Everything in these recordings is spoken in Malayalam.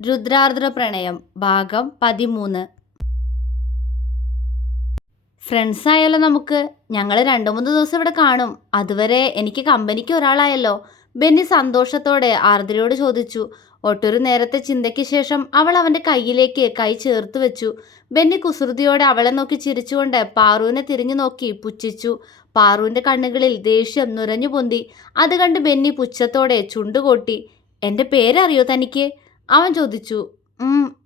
രുദ്രാർദ്ര പ്രണയം ഭാഗം പതിമൂന്ന്. ഫ്രണ്ട്സ് ആയാലോ നമുക്ക്? ഞങ്ങൾ രണ്ട് മൂന്ന് ദിവസം ഇവിടെ കാണും. അതുവരെ എനിക്ക് കമ്പനിക്ക് ഒരാളായല്ലോ. ബെന്നി സന്തോഷത്തോടെ ആർദ്രയോട് ചോദിച്ചു. ഒട്ടൊരു നേരത്തെ ചിന്തയ്ക്ക് ശേഷം അവൾ അവന്റെ കയ്യിലേക്ക് കൈ ചേർത്ത് വെച്ചു. ബെന്നി കുസൃതിയോടെ അവളെ നോക്കി ചിരിച്ചുകൊണ്ട് പാറുവിനെ തിരിഞ്ഞു നോക്കി പുച്ഛിച്ചു. പാറുവിന്റെ കണ്ണുകളിൽ ദേഷ്യം നുരഞ്ഞു പൊന്തി. അത് കണ്ട് ബെന്നി പുച്ഛത്തോടെ ചുണ്ടുകൊട്ടി. എന്റെ പേരറിയോ തനിക്ക്? അവൻ ചോദിച്ചു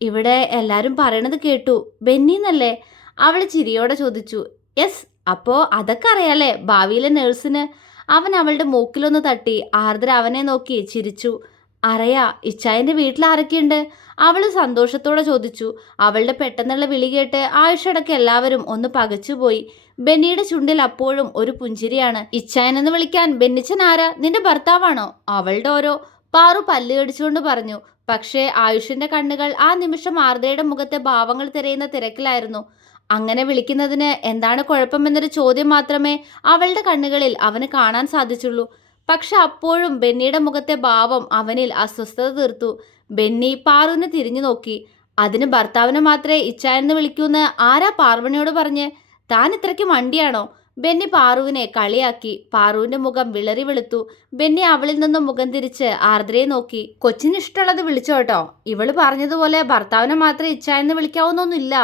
ഇവിടെ എല്ലാവരും പറയണത് കേട്ടു. ബെന്നിന്നല്ലേ? അവൾ ചിരിയോടെ ചോദിച്ചു യെസ് അപ്പോ അതൊക്കെ അറിയാലേ ഭാവിയിലെ നേഴ്സിന്. അവൻ അവളുടെ മൂക്കിലൊന്ന് തട്ടി ആർദ്ര അവനെ നോക്കി ചിരിച്ചു. അറിയാ ഇച്ചായന്റെ വീട്ടിൽ ആരൊക്കെയുണ്ട്? അവൾ സന്തോഷത്തോടെ ചോദിച്ചു. അവളുടെ പെട്ടെന്നുള്ള വിളി കേട്ട് ആയുഷടക്കം എല്ലാവരും ഒന്ന് പകച്ചുപോയി. ബെന്നിയുടെ ചുണ്ടിൽ അപ്പോഴും ഒരു പുഞ്ചിരിയാണ്. ഇച്ചായൻ എന്ന് വിളിക്കാൻ ബെന്നിച്ചൻ ആരാ? നിന്റെ ഭർത്താവാണോ? അവളുടെ ഓരോ പാറു പല്ലുകടിച്ചുകൊണ്ട് പറഞ്ഞു പക്ഷേ ആയുഷിന്റെ കണ്ണുകൾ ആ നിമിഷം ആർദ്രയുടെ മുഖത്തെ ഭാവങ്ങൾ തിരയുന്ന തിരക്കിലായിരുന്നു. അങ്ങനെ വിളിക്കുന്നതിന് എന്താണ് കുഴപ്പമെന്നൊരു ചോദ്യം മാത്രമേ അവളുടെ കണ്ണുകളിൽ അവന് കാണാൻ സാധിച്ചുള്ളൂ. പക്ഷെ അപ്പോഴും ബെന്നിയുടെ മുഖത്തെ ഭാവം അവനിൽ അസ്വസ്ഥത തീർത്തു. ബെന്നി പാറുവിനെ തിരിഞ്ഞു നോക്കി. അതിന് ഭർത്താവിനെ മാത്രമേ ഇച്ചായെന്ന് വിളിക്കൂന്ന് ആരാ പാർവണിയോട് പറഞ്ഞ്? താൻ ഇത്രയ്ക്ക് മണ്ടിയാണോ? ബെന്നി പാറുവിനെ കളിയാക്കി. പാറുവിന്റെ മുഖം വിളറി വെളുത്തു. ബെന്നി അവളിൽ നിന്നും മുഖം തിരിച്ച് ആർദ്രയെ നോക്കി. കൊച്ചിന് ഇഷ്ടമുള്ളത് വിളിച്ചോട്ടോ ഇവൾ പറഞ്ഞതുപോലെ ഭർത്താവിനെ മാത്രം ഇച്ചായെന്ന് വിളിക്കാവുന്നൊന്നുമില്ല.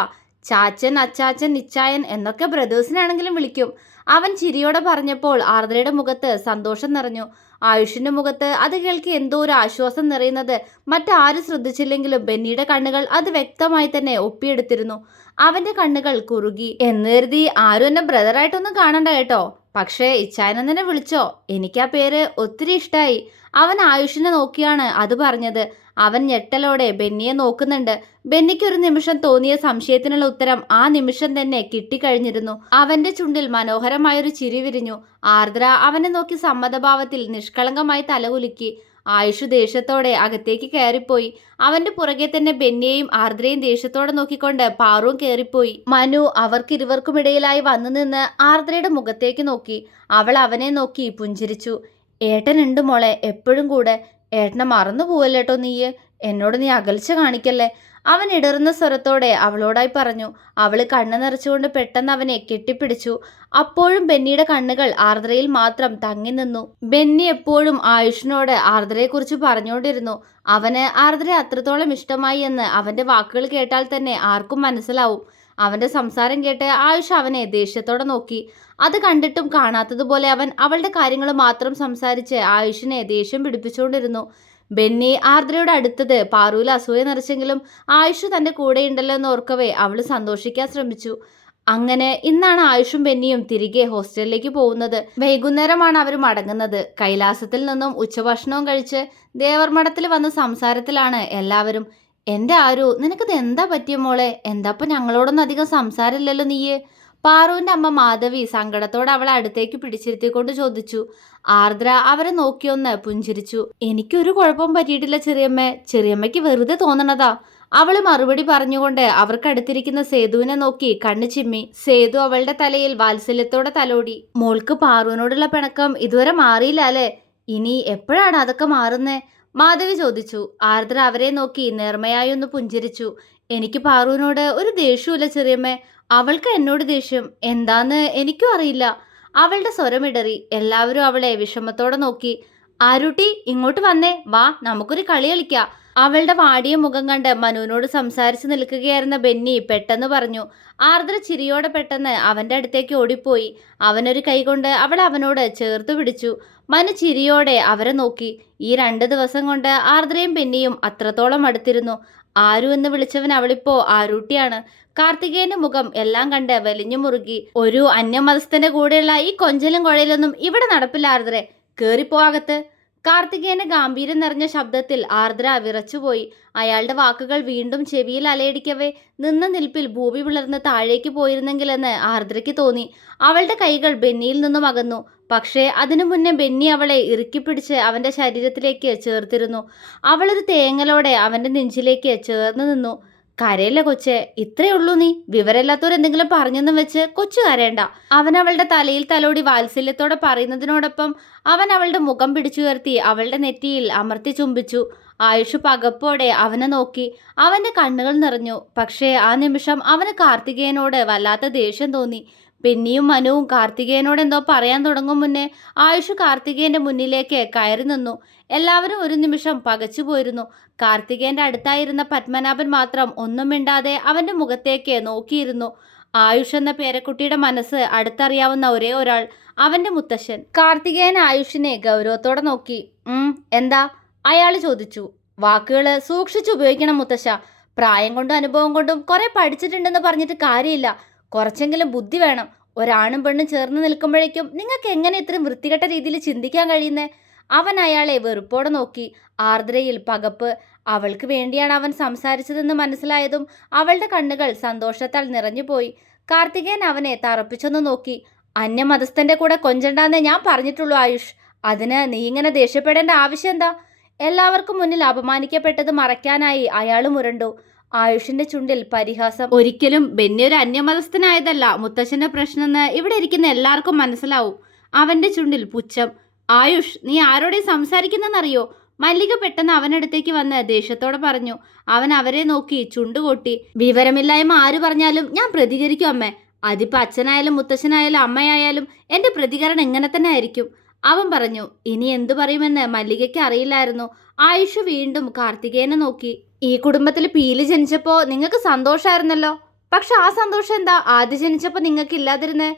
ചാച്ചൻ അച്ചാച്ചൻ ഇച്ചായൻ എന്നൊക്കെ ബ്രദേഴ്സിനാണെങ്കിലും വിളിക്കും. അവൻ ചിരിയോടെ പറഞ്ഞപ്പോൾ ആർദ്രയുടെ മുഖത്ത് സന്തോഷം നിറഞ്ഞു. ആയുഷിന്റെ മുഖത്ത് അത് കേൾക്കി എന്തോ ഒരു ആശ്വാസം നിറയുന്നത് മറ്റാരും ശ്രദ്ധിച്ചില്ലെങ്കിലും ബെന്നിയുടെ കണ്ണുകൾ അത് വ്യക്തമായി തന്നെ ഒപ്പിയെടുത്തിരുന്നു. അവന്റെ കണ്ണുകൾ കുറുകി. എന്ന് കരുതി ആരും എന്നെ ബ്രദറായിട്ടൊന്നും കാണണ്ട കേട്ടോ? പക്ഷേ ഇച്ഛാനന്ദനെ വിളിച്ചോ? എനിക്ക് ആ പേര് ഒത്തിരി ഇഷ്ടായി. അവൻ ആയുഷിനെ നോക്കിയാണ് അത് പറഞ്ഞത്. അവൻ ഞെട്ടലോടെ ബെന്നിയെ നോക്കുന്നുണ്ട്. ബെന്നിക്ക് ഒരു നിമിഷം തോന്നിയ സംശയത്തിനുള്ള ഉത്തരം ആ നിമിഷം തന്നെ കിട്ടിക്കഴിഞ്ഞിരുന്നു. അവന്റെ ചുണ്ടിൽ മനോഹരമായൊരു ചിരി വിരിഞ്ഞു. ആർദ്ര അവനെ നോക്കി സമ്മതഭാവത്തിൽ നിഷ്കളങ്കമായി തലകുലുക്കി. ആയുഷ് ദേഷ്യത്തോടെ അകത്തേക്ക് കയറിപ്പോയി. അവന്റെ പുറകെ തന്നെ ബെന്നിയെയും ആർദ്രയും ദേഷ്യത്തോടെ നോക്കിക്കൊണ്ട് പാറുവും കയറിപ്പോയി മനു അവർക്കിരുവർക്കുമിടയിലായി വന്നു നിന്ന് ആർദ്രയുടെ മുഖത്തേക്ക് നോക്കി. അവൾ അവനെ നോക്കി പുഞ്ചിരിച്ചു. ഏട്ടനുണ്ട് മോളെ എപ്പോഴും കൂടെ. ഏട്ടനെ മറന്നു പോവല്ലേട്ടോ നീയ്? എന്നോട് നീ അകൽച്ച കാണിക്കല്ലേ? അവൻ ഇടറുന്ന സ്വരത്തോടെ അവളോടായി പറഞ്ഞു അവൾ കണ്ണു നിറച്ചുകൊണ്ട് പെട്ടെന്ന് അവനെ കെട്ടിപ്പിടിച്ചു. അപ്പോഴും ബെന്നിയുടെ കണ്ണുകൾ ആർദ്രയിൽ മാത്രം തങ്ങി നിന്നു. ബെന്നി എപ്പോഴും ആയുഷിനോട് ആർദ്രയെക്കുറിച്ച് പറഞ്ഞുകൊണ്ടിരുന്നു. അവന് ആർദ്രയെ അത്രത്തോളം ഇഷ്ടമായി എന്ന് അവന്റെ വാക്കുകൾ കേട്ടാൽ തന്നെ ആർക്കും മനസ്സിലാവും. അവന്റെ സംസാരം കേട്ട് ആയുഷ് അവനെ ദേഷ്യത്തോടെ നോക്കി. അത് കണ്ടിട്ടും കാണാത്തതുപോലെ അവൻ അവളുടെ കാര്യങ്ങൾ മാത്രം സംസാരിച്ച് ആയുഷിനെ ദേഷ്യം പിടിപ്പിച്ചുകൊണ്ടിരുന്നു. ബെന്നി ആർദ്രയുടെ അടുത്തത്. പാറുവിൽ അസൂയ നിറച്ചെങ്കിലും ആയുഷ് തന്റെ കൂടെയുണ്ടല്ലോ എന്ന് ഓർക്കവേ അവൾ സന്തോഷിക്കാൻ ശ്രമിച്ചു. അങ്ങനെ ഇന്നാണ് ആയുഷും ബെന്നിയും തിരികെ ഹോസ്റ്റലിലേക്ക് പോകുന്നത്. വൈകുന്നേരമാണ് അവർ മടങ്ങുന്നത്. കൈലാസത്തിൽ നിന്നും ഉച്ചഭക്ഷണവും കഴിച്ച് ദേവർമഠത്തിൽ വന്ന സംസാരത്തിലാണ് എല്ലാവരും. എന്റെ ആരു നിനക്കിത് എന്താ പറ്റിയ മോളെ? എന്താപ്പം ഞങ്ങളോടൊന്നും അധികം സംസാരമില്ലല്ലോ നീയ്? പാറുവിന്റെ അമ്മ മാധവി സങ്കടത്തോടെ അവളെ അടുത്തേക്ക് പിടിച്ചിരുത്തിക്കൊണ്ട് ചോദിച്ചു ആർദ്ര അവരെ നോക്കിയൊന്ന് പുഞ്ചിരിച്ചു. എനിക്കൊരു കുഴപ്പം പറ്റിയിട്ടില്ല ചെറിയമ്മ. ചെറിയമ്മയ്ക്ക് വെറുതെ തോന്നണതാ. അവൾ മറുപടി പറഞ്ഞുകൊണ്ട് അവർക്കടുത്തിരിക്കുന്ന സേതുവിനെ നോക്കി കണ്ണു ചിമ്മി. സേതു അവളുടെ തലയിൽ വാത്സല്യത്തോടെ തലോടി. മോൾക്ക് പാറുവിനോടുള്ള പിണക്കം ഇതുവരെ മാറിയില്ല അല്ലേ? ഇനി എപ്പോഴാണ് അതൊക്കെ മാറുന്നേ? മാധവി ചോദിച്ചു. ആർദ്ര അവരെ നോക്കി നേർമയായി ഒന്ന് പുഞ്ചിരിച്ചു. എനിക്ക് പാറുവിനോട് ഒരു ദേഷ്യമില്ല ചെറിയമ്മേ. അവൾക്ക് എന്നോട് ദേഷ്യം എന്താന്ന് എനിക്കും അറിയില്ല. അവളുടെ സ്വരമിടറി എല്ലാവരും അവളെ വിഷമത്തോടെ നോക്കി. ആരുട്ടി ഇങ്ങോട്ട് വന്നേ. വാ നമുക്കൊരു കളി കളിക്കാം. അവളുടെ വാടിയ മുഖം കണ്ട് മനുവിനോട് സംസാരിച്ച് നിൽക്കുകയായിരുന്ന ബെന്നി പെട്ടെന്ന് പറഞ്ഞു ആർദ്ര ചിരിയോടെ പെട്ടെന്ന് അവന്റെ അടുത്തേക്ക് ഓടിപ്പോയി. അവനൊരു കൈകൊണ്ട് അവൾ അവനോട് ചേർത്ത് പിടിച്ചു. മനു ചിരിയോടെ അവരെ നോക്കി. ഈ രണ്ട് ദിവസം കൊണ്ട് ആർദ്രയും ബെന്നിയും അത്രത്തോളം അടുത്തിരുന്നു. ആരു എന്ന് വിളിച്ചവൻ അവളിപ്പോ ആരൂട്ടിയാണ്. കാർത്തികേയന്റെ മുഖം എല്ലാം കണ്ട് വലിഞ്ഞു മുറുകി. ഒരു അന്യമതസ്ഥന്റെ കൂടെയുള്ള ഈ കൊഞ്ചലും കൊഴയിലൊന്നും ഇവിടെ നടപ്പില്ല ആർദ്രെ കേറിപ്പോ അകത്ത്. കാർത്തികേയന്റെ ഗാംഭീര്യം നിറഞ്ഞ ശബ്ദത്തിൽ ആർദ്ര വിറച്ചുപോയി. അയാളുടെ വാക്കുകൾ വീണ്ടും ചെവിയിൽ അലയടിക്കവേ നിന്ന നിൽപ്പിൽ ഭൂമി പിളർന്ന് താഴേക്ക് പോയിരുന്നെങ്കിലെന്ന് ആർദ്രയ്ക്ക് തോന്നി. അവളുടെ കൈകൾ ബെന്നിയിൽ നിന്നും അകന്നു. പക്ഷേ അതിനു മുന്നേ ബെന്നി അവളെ ഇറുക്കിപ്പിടിച്ച് അവന്റെ ശരീരത്തിലേക്ക് ചേർത്തിരുന്നു. അവളൊരു തേങ്ങലോടെ അവന്റെ നെഞ്ചിലേക്ക് ചേർന്ന് നിന്നു. കരയില്ല കൊച്ചെ? ഇത്രേ ഉള്ളൂ നീ. വിവരമില്ലാത്തവരെന്തെങ്കിലും പറഞ്ഞെന്നും വെച്ച് കൊച്ചു കരയണ്ട. അവൻ അവളുടെ തലയിൽ തലോടി വാത്സല്യത്തോടെ പറയുന്നതിനോടൊപ്പം അവൻ അവളുടെ മുഖം പിടിച്ചുയർത്തി അവളുടെ നെറ്റിയിൽ അമർത്തി ചുംബിച്ചു. ആയുഷ് പകപ്പോടെ അവനെ നോക്കി. അവന്റെ കണ്ണുകൾ നിറഞ്ഞു. പക്ഷേ ആ നിമിഷം അവന് കാർത്തികേയനോട് വല്ലാത്ത ദേഷ്യം തോന്നി. ബെന്നിയും മനുവും കാർത്തികേയനോട് എന്തോ പറയാൻ തുടങ്ങും മുന്നേ ആയുഷ് കാർത്തികേയന്റെ മുന്നിലേക്ക് കയറി നിന്നു. എല്ലാവരും ഒരു നിമിഷം പകച്ചു പോയിരുന്നു. കാർത്തികേയന്റെ അടുത്തായിരുന്ന പത്മനാഭൻ മാത്രം ഒന്നും മിണ്ടാതെ അവന്റെ മുഖത്തേക്ക് നോക്കിയിരുന്നു. ആയുഷ് എന്ന പേരക്കുട്ടിയുടെ മനസ്സ് അടുത്തറിയാവുന്ന ഒരേ ഒരാൾ അവന്റെ മുത്തശ്ശൻ. കാർത്തികേയൻ ആയുഷിനെ ഗൗരവത്തോടെ നോക്കി. ഉം എന്താ? അയാൾ ചോദിച്ചു. വാക്കുകൾ സൂക്ഷിച്ചു ഉപയോഗിക്കണം മുത്തശ്ശ. പ്രായം കൊണ്ടും അനുഭവം കൊണ്ടും കുറെ പഠിച്ചിട്ടുണ്ടെന്ന് പറഞ്ഞിട്ട് കാര്യമില്ല. കുറച്ചെങ്കിലും ബുദ്ധി വേണം. ഒരാണും പെണ്ണും ചേർന്ന് നിൽക്കുമ്പോഴേക്കും നിങ്ങൾക്ക് എങ്ങനെ ഇത്രയും വൃത്തികെട്ട രീതിയിൽ ചിന്തിക്കാൻ കഴിയുന്നേ? അവൻ അയാളെ വെറുപ്പോടെ നോക്കി. ആർദ്രയിൽ പകപ്പ്. അവൾക്ക് വേണ്ടിയാണ് അവൻ സംസാരിച്ചതെന്ന് മനസ്സിലായതും അവളുടെ കണ്ണുകൾ സന്തോഷത്താൽ നിറഞ്ഞുപോയി. കാർത്തികേൻ അവനെ തറപ്പിച്ചൊന്ന് നോക്കി. അന്യമതസ്ഥന്റെ കൂടെ കൊഞ്ചണ്ടാന്നേ ഞാൻ പറഞ്ഞിട്ടുള്ളൂ ആയുഷ്. അതിന് നീ ഇങ്ങനെ ദേഷ്യപ്പെടേണ്ട ആവശ്യം എന്താ? എല്ലാവർക്കും മുന്നിൽ അപമാനിക്കപ്പെട്ടത് മറയ്ക്കാനായി അയാൾ മുരണ്ടു ആയുഷിന്റെ ചുണ്ടിൽ പരിഹാസം. ഒരിക്കലും ബെന്നി ഒരു അന്യമതസ്ഥനായതല്ല. മുത്തശ്ശന്റെ പ്രശ്നമെന്ന് ഇവിടെ ഇരിക്കുന്ന എല്ലാവർക്കും മനസ്സിലാവും. അവന്റെ ചുണ്ടിൽ പുച്ഛം. ആയുഷ് നീ ആരോടെ സംസാരിക്കുന്നെന്നറിയോ? മല്ലിക പെട്ടെന്ന് അവനടുത്തേക്ക് വന്ന് ദേഷ്യത്തോടെ പറഞ്ഞു അവൻ അവരെ നോക്കി ചുണ്ടുകൊട്ടി വിവരമില്ലായ്മ ആര് പറഞ്ഞാലും ഞാൻ പ്രതികരിക്കും അമ്മേ. അതിപ്പോ അച്ഛനായാലും മുത്തശ്ശനായാലും അമ്മയായാലും എന്റെ പ്രതികരണം എങ്ങനെ തന്നെ ആയിരിക്കും. അവൻ പറഞ്ഞു ഇനി എന്തു പറയുമെന്ന് മല്ലികയ്ക്ക് അറിയില്ലായിരുന്നു. ആയുഷ് വീണ്ടും കാർത്തികേനെ നോക്കി. ഈ കുടുംബത്തിൽ പീലി ജനിച്ചപ്പോ നിങ്ങൾക്ക് സന്തോഷമായിരുന്നല്ലോ പക്ഷെ ആ സന്തോഷം എന്താ? ആദ്യം ജനിച്ചപ്പോ നിങ്ങൾക്ക് ഇല്ലാതിരുന്നേ?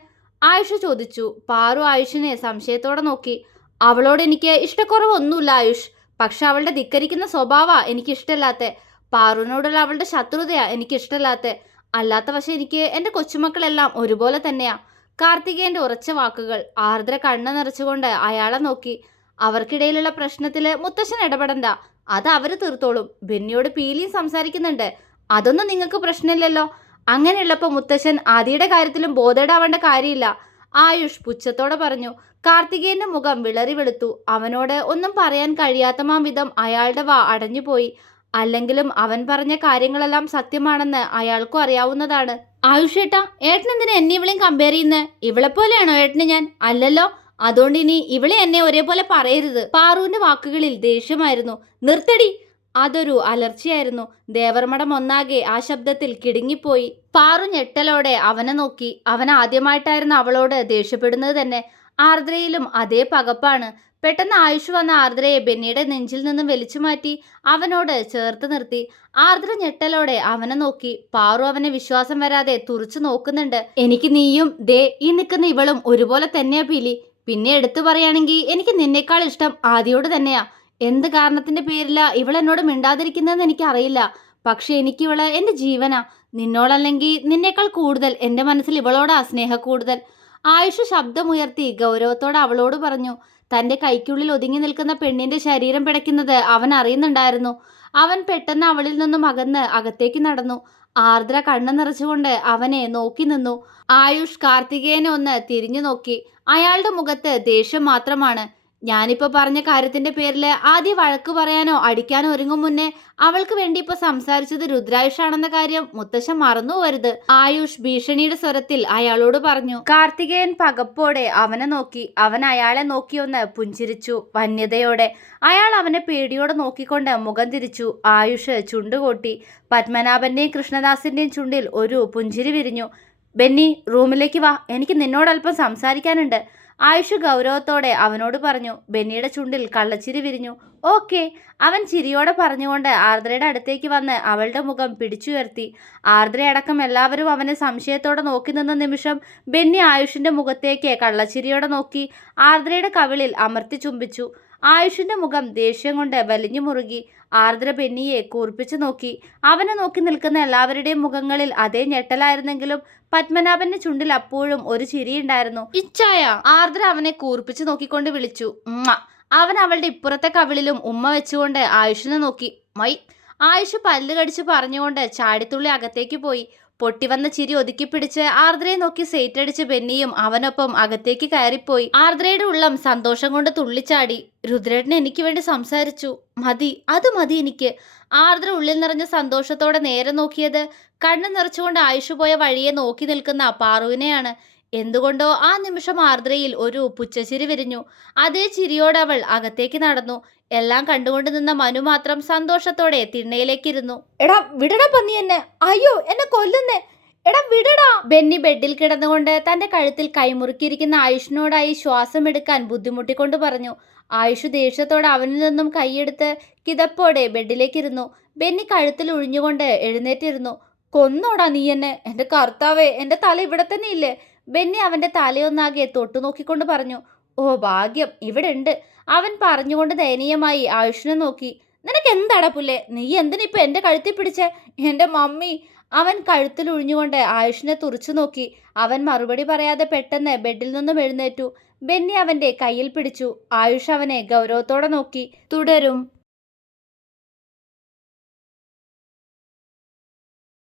ആയുഷ് ചോദിച്ചു. പാറു ആയുഷിനെ സംശയത്തോടെ നോക്കി. അവളോട് എനിക്ക് ഇഷ്ടക്കുറവൊന്നുമില്ല ആയുഷ്. പക്ഷെ അവളുടെ ധിക്കരിക്കുന്ന സ്വഭാവ എനിക്ക് ഇഷ്ടമല്ലാത്ത പാറുവിനോടുള്ള അവളുടെ ശത്രുതയാ എനിക്ക് ഇഷ്ടമല്ലാത്ത അല്ലാത്ത പക്ഷെ എനിക്ക് എന്റെ കൊച്ചുമക്കളെല്ലാം ഒരുപോലെ തന്നെയാ. കാർത്തികേയന്റെ ഉറച്ച വാക്കുകൾ ആർദ്ര കണ്ണ നിറച്ചുകൊണ്ട് അയാളെ നോക്കി. അവർക്കിടയിലുള്ള പ്രശ്നത്തിൽ മുത്തശ്ശൻ ഇടപെടണ്ട. അത് അവർ തീർത്തോളും. ബെന്നിയോട് പീലിയും സംസാരിക്കുന്നുണ്ട്. അതൊന്നും നിങ്ങൾക്ക് പ്രശ്നമില്ലല്ലോ. അങ്ങനെയുള്ളപ്പോൾ മുത്തശ്ശൻ ആദിയുടെ കാര്യത്തിലും ബോധേടാവേണ്ട കാര്യമില്ല. ആയുഷ് പുച്ഛത്തോടെ പറഞ്ഞു. കാർത്തികേയന്റെ മുഖം വിളറി വെളുത്തു. അവനോട് ഒന്നും പറയാൻ കഴിയാത്തമാം വിധം അയാളുടെ വാ അടഞ്ഞുപോയി. അല്ലെങ്കിലും അവൻ പറഞ്ഞ കാര്യങ്ങളെല്ലാം സത്യമാണെന്ന് അയാൾക്കും അറിയാവുന്നതാണ്. ആയുഷേട്ട ഏട്ടാ ഏട്ടൻ എന്തിനാ എന്നെ ഇവളെയും കമ്പയർ ചെയ്യുന്നത് ഇവളെ പോലെയാണോ ഏട്ടന് ഞാൻ? അല്ലല്ലോ അതുകൊണ്ട് ഇനി ഇവളെ എന്നെ ഒരേപോലെ പറയരുത്. പാറുവിന്റെ വാക്കുകളിൽ ദേഷ്യമായിരുന്നു. നിർത്തടി. അതൊരു അലർച്ചയായിരുന്നു. ദേവർമഠം ഒന്നാകെ ആ ശബ്ദത്തിൽ കിടുങ്ങിപ്പോയി. പാറു ഞെട്ടലോടെ അവനെ നോക്കി. അവൻ ആദ്യമായിട്ടായിരുന്നു അവളോട് ദേഷ്യപ്പെടുന്നത് തന്നെ. ആർദ്രയിലും അതേ പകപ്പാണ്. പെട്ടെന്ന് ആയുഷ് വന്ന ആർദ്രയെ ബെന്നിയുടെ നെഞ്ചിൽ നിന്നും വലിച്ചു മാറ്റി അവനോട് ചേർത്ത് നിർത്തി. ആർദ്ര ഞെട്ടലോടെ അവനെ നോക്കി. പാറു അവനെ വിശ്വാസം വരാതെ തുറച്ചു നോക്കുന്നുണ്ട്. എനിക്ക് നീയും ദേ ഈ നിൽക്കുന്ന ഇവളും ഒരുപോലെ തന്നെയാ പീലി. പിന്നെ എടുത്തു പറയുകയാണെങ്കിൽ എനിക്ക് നിന്നേക്കാൾ ഇഷ്ടം ആദ്യോട് തന്നെയാ. എന്ത് കാരണത്തിന്റെ പേരിലാ ഇവൾ എന്നോട് മിണ്ടാതിരിക്കുന്നതെന്ന് എനിക്കറിയില്ല. പക്ഷെ എനിക്കിവൾ എന്റെ ജീവനാ. നിന്നോടല്ലെങ്കിൽ നിന്നേക്കാൾ കൂടുതൽ എന്റെ മനസ്സിൽ ഇവളോടാ സ്നേഹ കൂടുതൽ. ആയുഷ് ശബ്ദമുയർത്തി ഗൗരവത്തോടെ അവളോട് പറഞ്ഞു തന്റെ കൈക്കുള്ളിൽ ഒതുങ്ങി നിൽക്കുന്ന പെണ്ണിന്റെ ശരീരം പിടയ്ക്കുന്നത് അവൻ അറിയുന്നുണ്ടായിരുന്നു. അവൻ പെട്ടെന്ന് അവളിൽ നിന്നും അകന്ന് അകത്തേക്ക് നടന്നു. ആർദ്ര കണ്ണു നിറച്ചുകൊണ്ട് അവനെ നോക്കി നിന്നു. ആയുഷ് കാർത്തികേയനെ ഒന്ന് തിരിഞ്ഞു നോക്കി. അയാളുടെ മുഖത്ത് ദേഷ്യം മാത്രമാണ്. ഞാനിപ്പോ പറഞ്ഞ കാര്യത്തിന്റെ പേരിൽ ആദ്യം വഴക്ക് പറയാനോ അടിക്കാനോ ഒരുങ്ങും മുന്നേ അവൾക്ക് വേണ്ടി ഇപ്പൊ സംസാരിച്ചത് രുദ്രായുഷാണെന്ന കാര്യം മുത്തശ്ശൻ മറന്നു പോരുത്. ആയുഷ് ഭീഷണിയുടെ സ്വരത്തിൽ അയാളോട് പറഞ്ഞു കാർത്തികേയൻ പകപ്പോടെ അവനെ നോക്കി അവൻ അയാളെ നോക്കിയൊന്ന് പുഞ്ചിരിച്ചു വന്യതയോടെ. അയാൾ അവനെ പേടിയോടെ നോക്കിക്കൊണ്ട് മുഖം തിരിച്ചു. ആയുഷ് ചുണ്ടുകൊട്ടി പത്മനാഭന്റെയും കൃഷ്ണദാസിന്റെയും ചുണ്ടിൽ ഒരു പുഞ്ചിരി വിരിഞ്ഞു. ബെന്നി റൂമിലേക്ക് വാ. എനിക്ക് നിന്നോട് അല്പം സംസാരിക്കാനുണ്ട്. ആയുഷ് ഗൗരവത്തോടെ അവനോട് പറഞ്ഞു ബെന്നിയുടെ ചുണ്ടിൽ കള്ളച്ചിരി വിരിഞ്ഞു. ഓക്കെ അവൻ ചിരിയോടെ പറഞ്ഞുകൊണ്ട് ആർദ്രയുടെ അടുത്തേക്ക് വന്ന് അവളുടെ മുഖം പിടിച്ചുയർത്തി. ആർദ്രയടക്കം എല്ലാവരും അവനെ സംശയത്തോടെ നോക്കി നിന്ന നിമിഷം ബെന്നി ആയുഷിന്റെ മുഖത്തേക്ക് കള്ളച്ചിരിയോടെ നോക്കി ആർദ്രയുടെ കവിളിൽ അമർത്തി ചുംബിച്ചു. ആയുഷിന്റെ മുഖം ദേഷ്യം കൊണ്ട് വലിഞ്ഞു മുറുകി. ആർദ്ര പെന്നിയെ കൂർപ്പിച്ചു നോക്കി. അവനെ നോക്കി നിൽക്കുന്ന എല്ലാവരുടെയും മുഖങ്ങളിൽ അതേ ഞെട്ടലായിരുന്നെങ്കിലും പത്മനാഭന്റെ ചുണ്ടിൽ അപ്പോഴും ഒരു ചിരിയുണ്ടായിരുന്നു. ഇച്ചായ! ആർദ്ര അവനെ കൂർപ്പിച്ചു നോക്കിക്കൊണ്ട് വിളിച്ചു. ഉമ്മ. അവൻ അവളുടെ ഇപ്പുറത്തെ കവിളിലും ഉമ്മ വെച്ചുകൊണ്ട് ആയുഷിനെ നോക്കി. മൈ. ആയുഷ് പല്ല് കടിച്ച് പറഞ്ഞുകൊണ്ട് ചാടിത്തുള്ളി അകത്തേക്ക് പോയി. പൊട്ടിവന്ന ചിരി ഒതുക്കി ഒതുക്കിപ്പിടിച്ച് ആർദ്രയെ നോക്കി സേറ്റടിച്ച് ബെന്നിയും അവനൊപ്പം അകത്തേക്ക് കയറിപ്പോയി. ആർദ്രയുടെ ഉള്ളം സന്തോഷം കൊണ്ട് തുള്ളിച്ചാടി. രുദ്രേട്ടൻ എനിക്ക് വേണ്ടി സംസാരിച്ചു. മതി അത് മതി എനിക്ക്. ആർദ്ര ഉള്ളിൽ നിറഞ്ഞ സന്തോഷത്തോടെ നേരെ നോക്കിയത് കണ്ണു നിറച്ചുകൊണ്ട് ആയുഷ് പോയ വഴിയെ നോക്കി നിൽക്കുന്ന പാറുവിനെയാണ് എന്തുകൊണ്ടോ ആ നിമിഷം ആർദ്രയിൽ ഒരു പുച്ഛച്ചിരി വിരിഞ്ഞു. അതേ ചിരിയോടവൾ അവൾ അകത്തേക്ക് നടന്നു. എല്ലാം കണ്ടുകൊണ്ട് നിന്ന മനു മാത്രം സന്തോഷത്തോടെ തിണ്ണയിലേക്കിരുന്നു. എടാ വിടടാ പന്നി എന്നെ. അയ്യോ എന്നെ കൊല്ലുന്നേ. എടാ വിടടാ. ബെന്നി ബെഡിൽ കിടന്നുകൊണ്ട് തന്റെ കഴുത്തിൽ കൈമുറുക്കിയിരിക്കുന്ന ആയുഷിനോടായി ശ്വാസം എടുക്കാൻ ബുദ്ധിമുട്ടിക്കൊണ്ട് പറഞ്ഞു. ആയുഷ് ദേഷ്യത്തോടെ അവനിൽ നിന്നും കൈയെടുത്ത് കിതപ്പോടെ ബെഡിലേക്കിരുന്നു. ബെന്നി കഴുത്തിൽ ഒഴിഞ്ഞുകൊണ്ട് എഴുന്നേറ്റിരുന്നു. കൊന്നോടാ നീ എന്നെ. എന്റെ കർത്താവേ എന്റെ തല ഇവിടെ തന്നെ ഇല്ലേ? ബെന്നി അവന്റെ തലയൊന്നാകെ തൊട്ടു നോക്കിക്കൊണ്ട് പറഞ്ഞു ഓ ഭാഗ്യം ഇവിടെ ഉണ്ട് അവൻ പറഞ്ഞുകൊണ്ട് ദയനീയമായി ആയുഷിനെ നോക്കി നിനക്ക് എന്താടാ പുല്ലേ? നീ എന്തിനിപ്പോൾ എന്റെ കഴുത്തിൽ പിടിച്ചേ? എന്റെ മമ്മി. അവൻ കഴുത്തിൽ ഒഴിഞ്ഞുകൊണ്ട് ആയുഷിനെ തുറച്ചു നോക്കി. അവൻ മറുപടി പറയാതെ പെട്ടെന്ന് ബെഡിൽ നിന്നും എഴുന്നേറ്റു. ബെന്നി അവന്റെ കയ്യിൽ പിടിച്ചു. ആയുഷ് അവനെ ഗൗരവത്തോടെ നോക്കി. തുടരും.